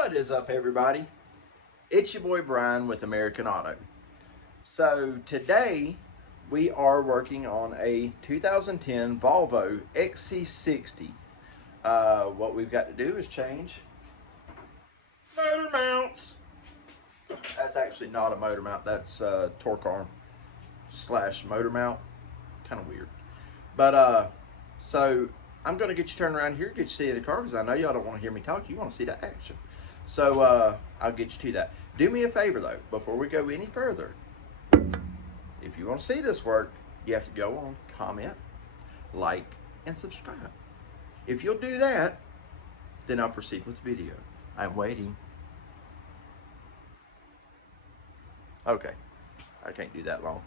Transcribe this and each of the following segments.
What is up, everybody? It's your boy Brian with American Auto. So today we are working on a 2010 Volvo XC60. What we've got to do is change motor mounts. That's actually not a motor mount, that's a torque arm slash motor mount. Kind of weird. But so I'm going to get you turned around here, get you to see the car, because I know y'all don't want to hear me talk. You want to see the action. So I'll get you to that. Do me a favor though, before we go any further. If you want to see this work, you have to go on, comment, like, and subscribe. If you'll do that, then I'll proceed with the video. I'm waiting. Okay, I can't do that long.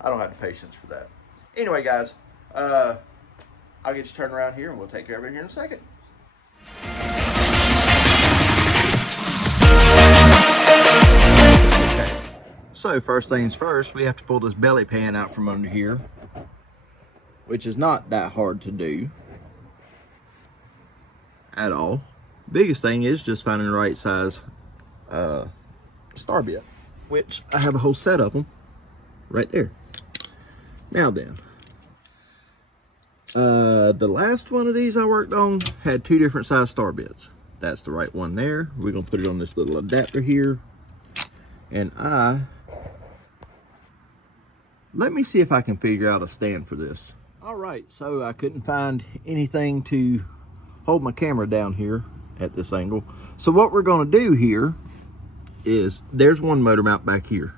I don't have the patience for that. Anyway, guys, I'll get you turned around here and we'll take care of it here in a second. Okay. So first things first, we have to pull this belly pan out from under here, which is not that hard to do at all. Biggest thing is just finding the right size star bit, which I have a whole set of them right there. Now then, the last one of these I worked on had two different size star bits. That's the right one there. We're gonna put it on this little adapter here. And let me see if I can figure out a stand for this. All right, so I couldn't find anything to hold my camera down here at this angle. So what we're gonna do here is, there's one motor mount back here.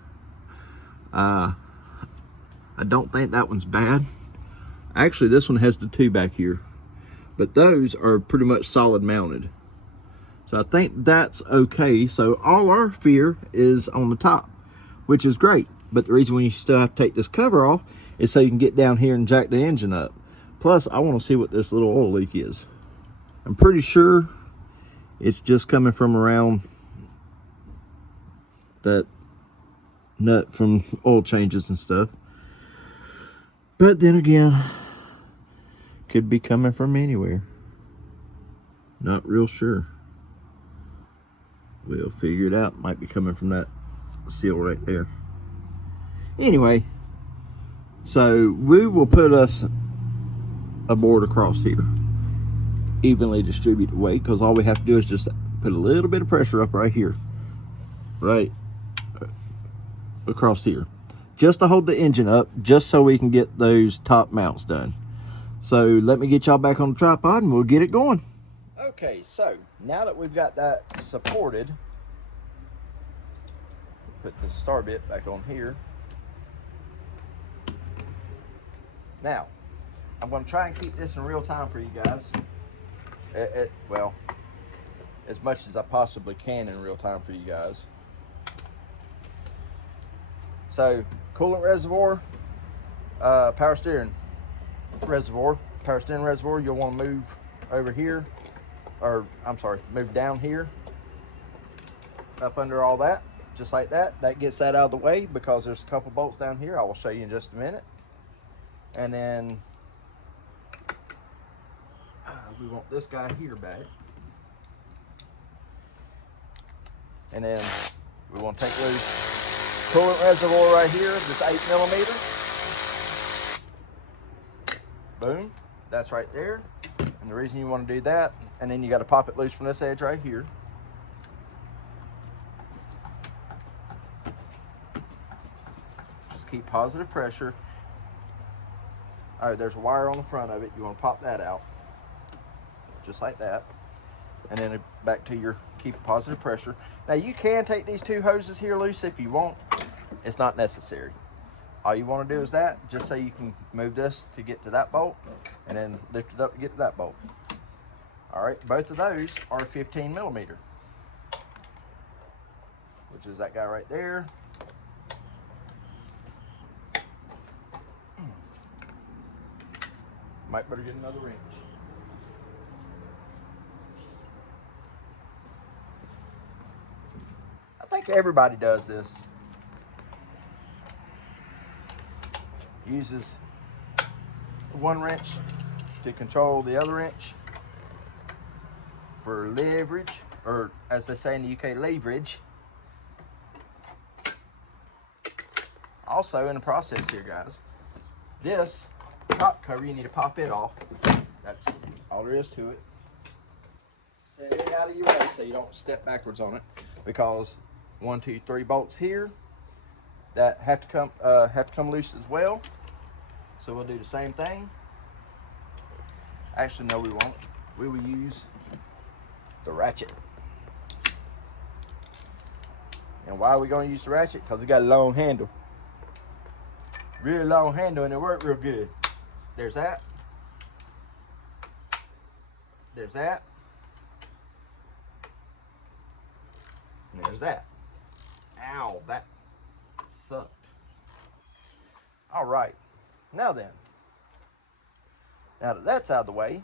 I don't think that one's bad. Actually, this one has the two back here, but those are pretty much solid mounted. So I think that's okay. So all our fear is on the top, which is great. But the reason we still have to take this cover off is so you can get down here and jack the engine up. Plus, I want to see what this little oil leak is. I'm pretty sure it's just coming from around that nut from oil changes and stuff. But then again, could be coming from anywhere. Not real sure. We'll figure it out. Might be coming from that seal right there. Anyway, so we will put us a board across here. Evenly distribute the weight, because all we have to do is just put a little bit of pressure up right here. Right across here. Just to hold the engine up, just so we can get those top mounts done. So let me get y'all back on the tripod and we'll get it going. Okay, so now that we've got that supported, put the star bit back on here. Now, I'm going to try and keep this in real time for you guys. Well, as much as I possibly can in real time for you guys. So, coolant reservoir, power steering reservoir. Power steering reservoir, you'll want to move over here, or I'm sorry, move down here, up under all that, just like that. That gets that out of the way, because there's a couple bolts down here. I will show you in just a minute. And then we want this guy here back. And then we want to take loose coolant reservoir right here, this 8mm. Boom, that's right there. And the reason you want to do that, and then you got to pop it loose from this edge right here. Just keep positive pressure. All right, there's a wire on the front of it. You want to pop that out, just like that. And then back to your keep positive pressure. Now you can take these two hoses here loose if you want. It's not necessary. All you want to do is that, just so you can move this to get to that bolt, and then lift it up to get to that bolt. All right, both of those are 15mm, which is that guy right there. Might better get another wrench. I think everybody does this. Uses one wrench to control the other wrench for leverage. or as they say in the UK, leverage. Also in the process here, guys, this top cover, you need to pop it off. That's all there is to it. Set it out of your way so you don't step backwards on it, because 1, 2, 3 bolts here that have to come loose as well. So we'll do the same thing. Actually, no, we won't. We will use the ratchet. And why are we going to use the ratchet? Because it got a long handle. Really long handle, and it worked real good. There's that. There's that. And there's that. Ow, that sucked. All right. Now then. Now that that's out of the way,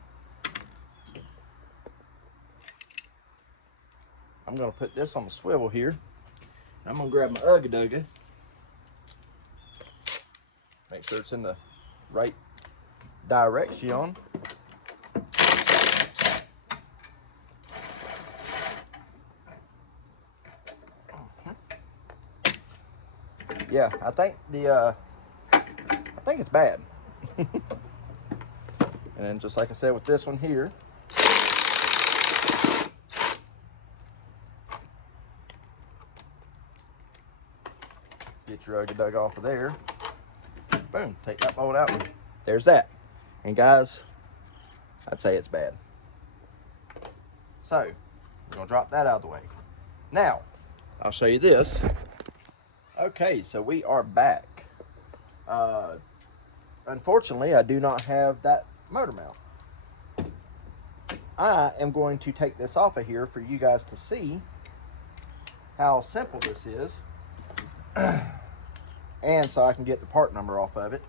I'm going to put this on the swivel here. I'm going to grab my Ugga Dugga. Make sure it's in the right direction. Yeah, I think it's bad. And then just like I said with this one here, get your Ugga Dugga off of there. Boom, take that bolt out. There's that. And guys, I'd say it's bad. So, we're gonna drop that out of the way. Now, I'll show you this. Okay, so we are back. Unfortunately, I do not have that motor mount. I am going to take this off of here for you guys to see how simple this is. And so I can get the part number off of it.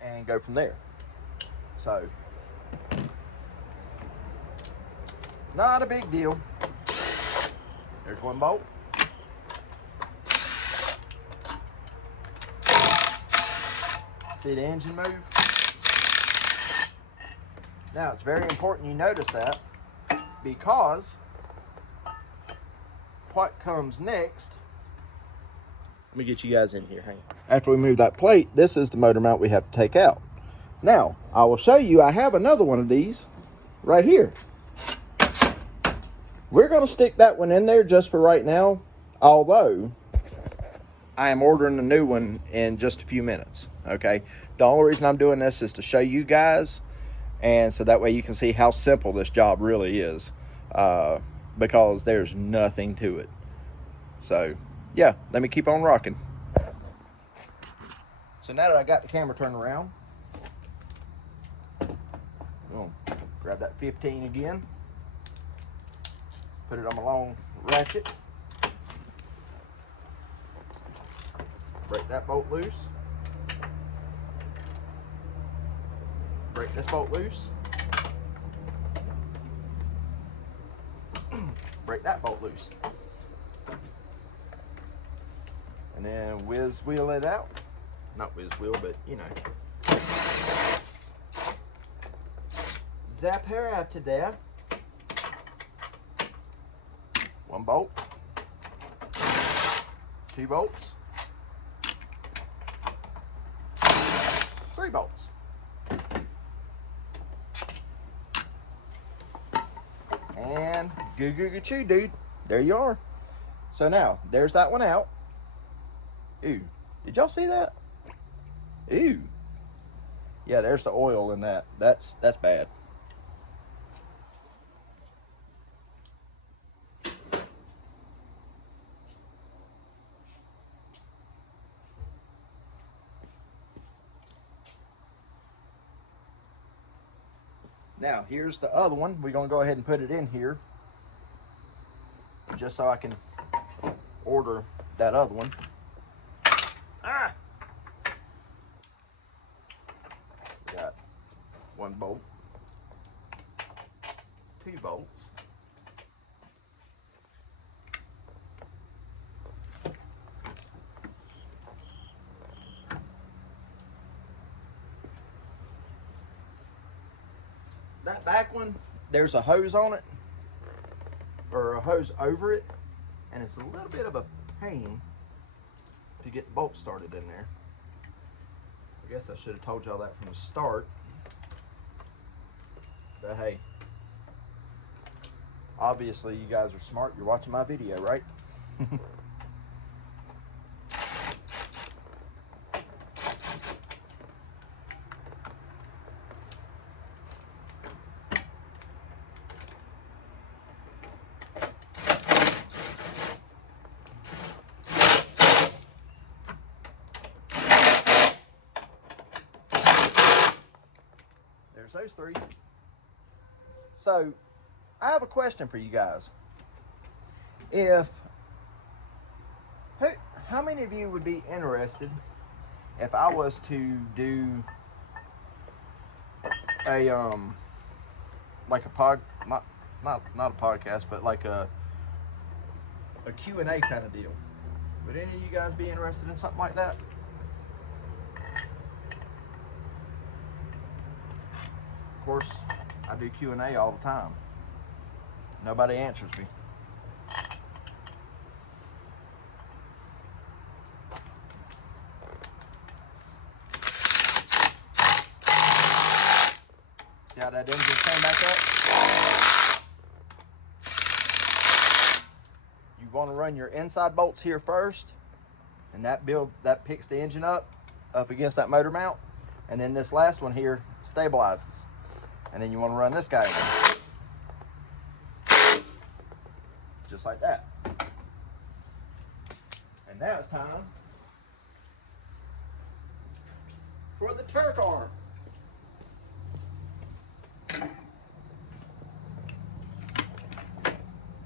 And go from there. So, not a big deal. There's one bolt. See the engine move? Now, it's very important you notice that, because what comes next, let me get you guys in here, hang on. After we move that plate, this is the motor mount we have to take out. Now, I will show you, I have another one of these right here. We're going to stick that one in there just for right now, although I am ordering a new one in just a few minutes, okay? The only reason I'm doing this is to show you guys, and so that way you can see how simple this job really is, because there's nothing to it. So, yeah, let me keep on rocking. So now that I got the camera turned around, I'm going to grab that 15 again, put it on my long ratchet. Break that bolt loose. Break this bolt loose. Break that bolt loose. And then whiz wheel it out. Not whiz wheel, but you know. Zap her out to there. One bolt. 2 bolts. 3 bolts. And goo goo goo choo, dude. There you are. So now, there's that one out. Ooh, did y'all see that? Ooh. Yeah, there's the oil in that. That's bad. Now, here's the other one. We're going to go ahead and put it in here, just so I can order that other one. Ah! Got 1 bolt, 2 bolts, that back one, there's a hose on it, or a hose over it, and it's a little bit of a pain to get the bolt started in there. I guess I should have told y'all that from the start. But hey, obviously you guys are smart. You're watching my video, right? There's those three. So I have a question for you guys. How many of you would be interested if I was to do a like a not a podcast, but like a Q&A kind of deal? Would any of you guys be interested in something like that? Of course, I do Q&A all the time. Nobody answers me. See how that engine came back up? You want to run your inside bolts here first, and that picks the engine up against that motor mount, and then this last one here stabilizes. And then you want to run this guy in. Just like that. And now it's time for the turf arm.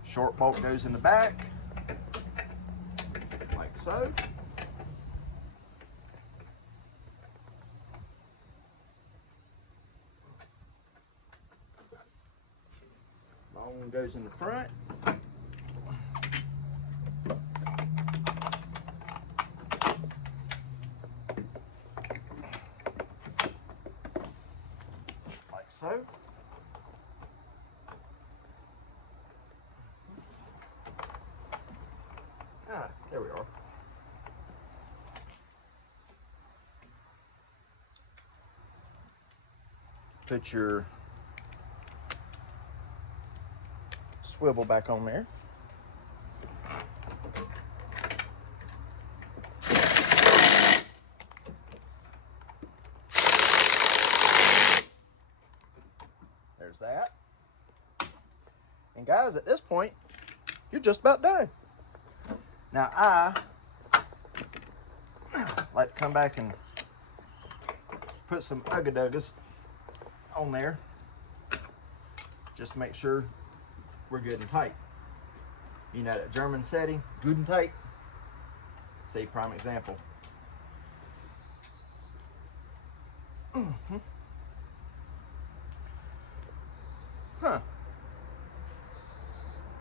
Short bolt goes in the back, like so. Long one goes in the front. Like so. There we are. Put your swivel back on there. There's that. And guys, at this point, you're just about done. Now I like to come back and put some ugga-duggas on there just to make sure we're good and tight. You know that German setting, good and tight. See, prime example.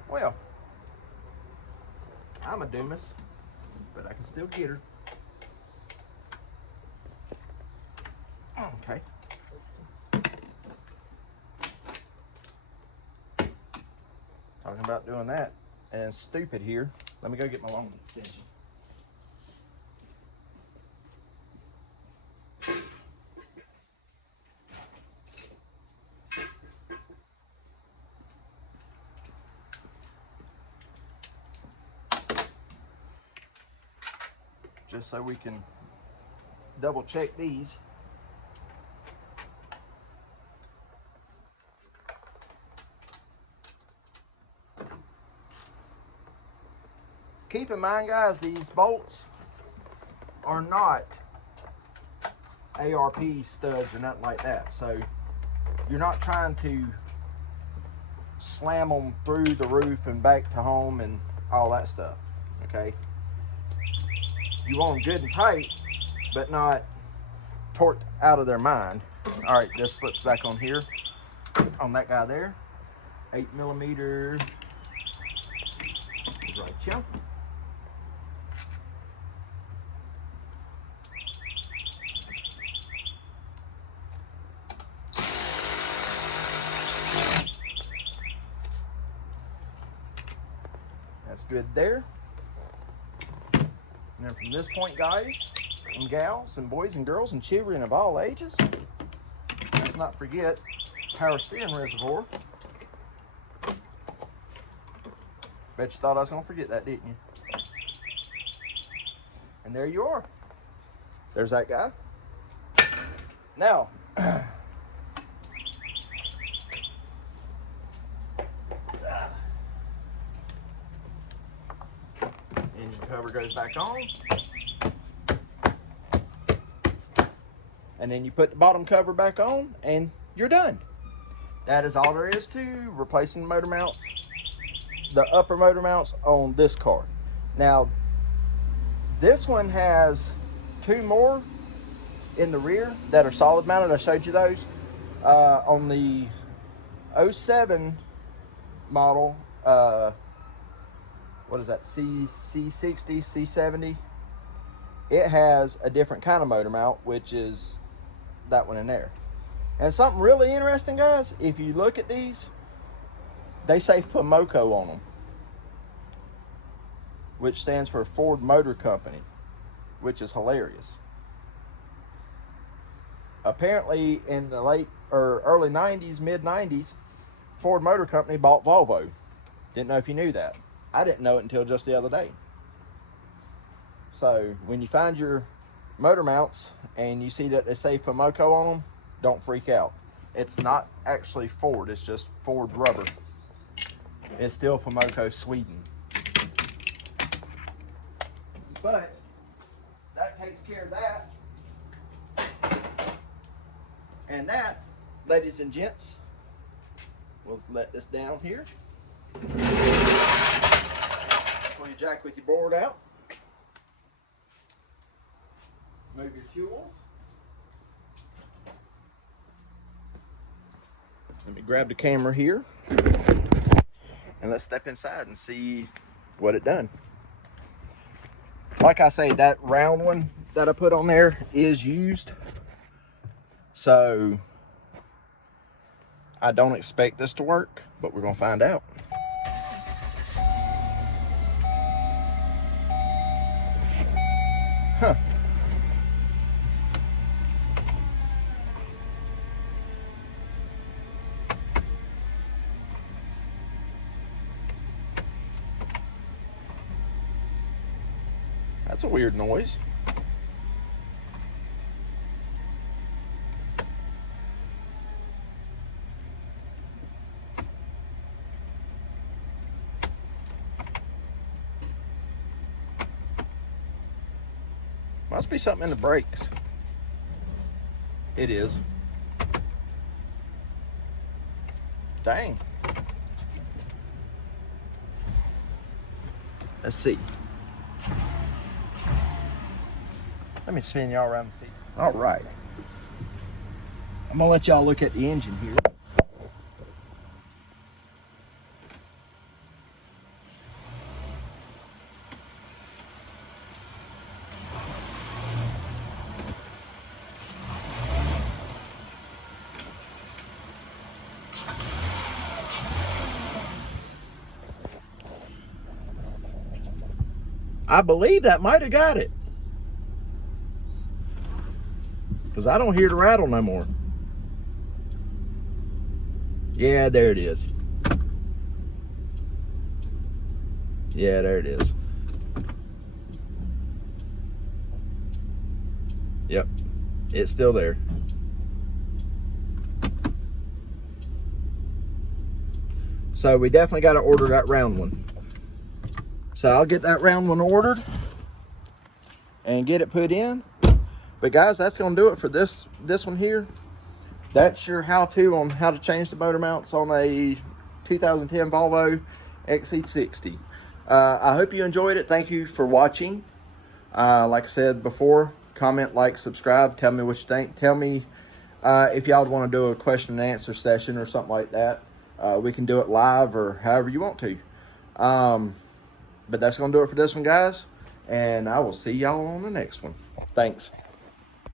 Well, I'm a doomus, but I can still get her. Okay. Talking about doing that and stupid here. Let me go get my long extension. Just so we can double check these. Keep in mind, guys, these bolts are not ARP studs or nothing like that. So you're not trying to slam them through the roof and back to home and all that stuff, okay? You want them good and tight, but not torqued out of their mind. All right, this slips back on here, on that guy there. 8mm right here. good there. And then from this point, guys and gals and boys and girls and children of all ages, let's not forget power steering reservoir. Bet you thought I was going to forget that, didn't you? And there you are. There's that guy. Now, engine cover goes back on. And then you put the bottom cover back on and you're done. That is all there is to replacing the motor mounts, the upper motor mounts on this car. Now, this one has two more in the rear that are solid mounted. I showed you those. On the 07 model, what is that, C60, C70, it has a different kind of motor mount, which is that one in there. And something really interesting, guys, if you look at these, they say FMOCO on them, which stands for Ford Motor Company, which is hilarious. Apparently in the late or early 90s, mid 90s, Ford Motor Company bought Volvo. Didn't know if you knew that. I didn't know it until just the other day. So when you find your motor mounts and you see that they say FMOCO on them, don't freak out. It's not actually Ford, it's just Ford rubber. It's still FMOCO Sweden. But that takes care of that. And that, ladies and gents, we'll let this down here. Pull your jack with your board out. Move your tools. Let me grab the camera here. And let's step inside and see what it done. Like I say, that round one that I put on there is used. So I don't expect this to work, but we're gonna find out. Huh. That's a weird noise. Must be something in the brakes. It is. Dang. Let's see. Let me spin y'all around the seat. All right. I'm gonna let y'all look at the engine here. I believe that might have got it, because I don't hear the rattle no more. Yeah, there it is. Yeah, there it is. Yep, it's still there. So we definitely got to order that round one. So I'll get that round one ordered and get it put in. But guys, that's going to do it for this one here. That's your how-to on how to change the motor mounts on a 2010 Volvo XC60. I hope you enjoyed it. Thank you for watching. Like I said before, comment, like, subscribe. Tell me what you think. Tell me if y'all want to do a question and answer session or something like that. We can do it live or however you want to. But that's going to do it for this one, guys. And I will see y'all on the next one. Thanks.